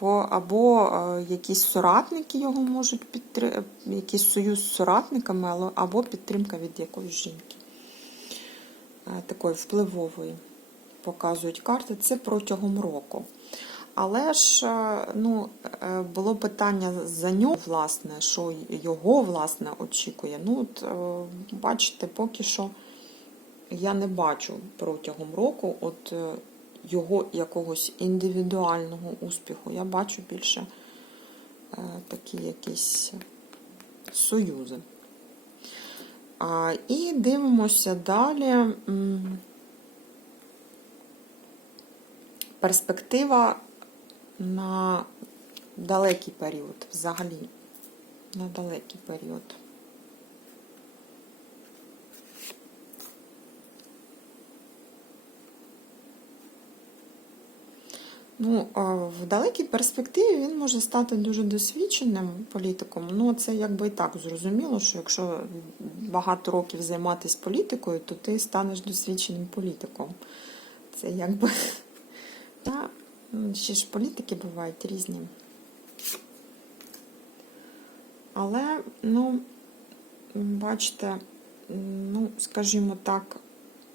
Бо, або е, якісь соратники його можуть підтримати, якийсь союз з соратниками, або підтримка від якоїсь жінки. Е, Такої впливової показують карти. Це протягом року. Але ж е, ну, е, було питання за нього, власне, що його власне очікує. Ну, от, е, бачите, поки що я не бачу протягом року от е, його якогось індивідуального успіху. Я бачу більше е, такі якісь союзи. І дивимося далі. Перспектива на далекий період, взагалі. На далекий період. Ну, в далекій перспективі він може стати дуже досвідченим політиком. Ну, це якби і так зрозуміло, що якщо багато років займатися політикою, то ти станеш досвідченим політиком. Це якби. Та, ну, ще ж політики бувають різні. Але, ну, бачите, ну, скажімо так,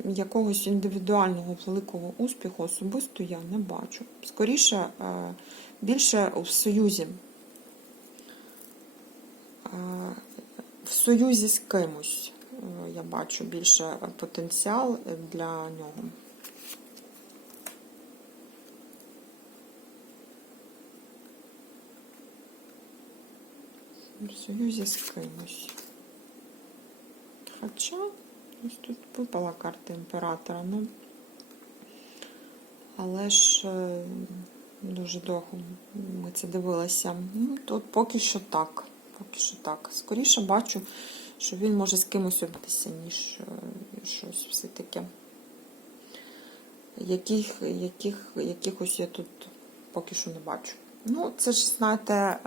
якогось індивідуального великого успіху особисто я не бачу. Скоріше, е, більше в союзі. Е, В союзі з кимось е, я бачу більше потенціал для нього. В союзі з кимось. Хоча ось тут випала карта імператора, ну але ж е, дуже довго ми це дивилися. Ну, тут поки що так. Поки що так. Скоріше бачу, що він може з кимось обитися, ніж е, щось все-таки. Яких, яких, якихось я тут поки що не бачу. Ну, це ж, знаєте, е,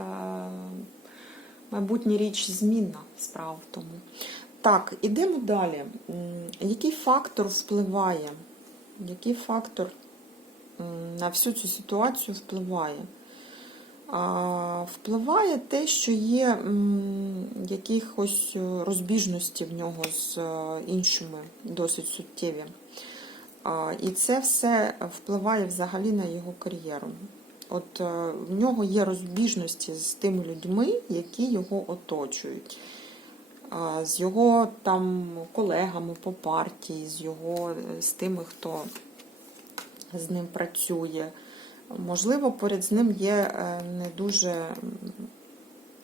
майбутня річ змінна справа в тому. Так, ідемо далі. Який фактор впливає? Який фактор на всю цю ситуацію впливає? Впливає те, що є якихось розбіжності в нього з е, іншими досить суттєві. І це все впливає взагалі на його кар'єру. От е, в нього є розбіжності з тими людьми, які його оточують, з його там колегами по партії, з його е, з тими, хто з ним працює. Можливо, поряд з ним є е, не дуже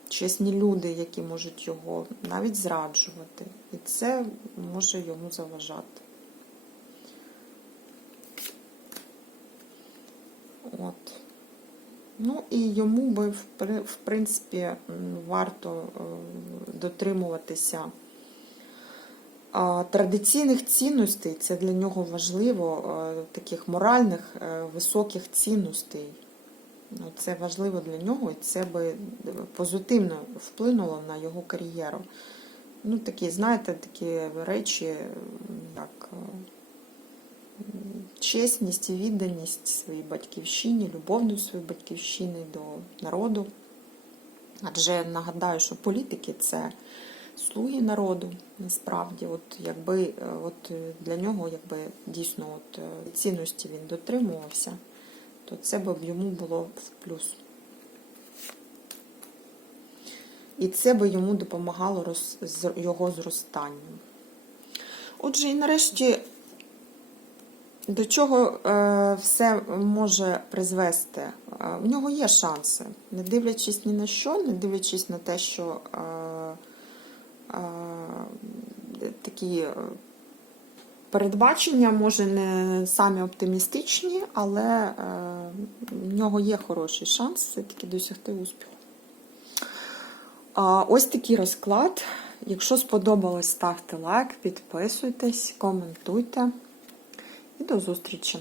чесні люди, які можуть його навіть зраджувати. І це може йому заважати. От. Ну і йому би, в принципі, варто е, дотримуватися традиційних цінностей. Це для нього важливо, е, таких моральних е, високих цінностей. Ну, Це важливо для нього, і це би позитивно вплинуло на його кар'єру. Ну, такі, знаєте, такі речі, як чесність і відданість своїй батьківщині, любов до своєї батьківщини, до народу. Адже нагадаю, що політики це слуги народу, насправді, от якби е, от для нього, якби дійсно от е, цінності він дотримувався, то це б йому було в плюс. І це би йому допомагало роз, його зростанню. Отже, і нарешті до чого е, все може призвести? Е, в нього є шанси, не дивлячись ні на що, не дивлячись на те, що е, такі передбачення, може, не самі оптимістичні, але в нього є хороший шанс все-таки досягти успіху. Ось такий розклад. Якщо сподобалось, ставте лайк, підписуйтесь, коментуйте. І до зустрічі!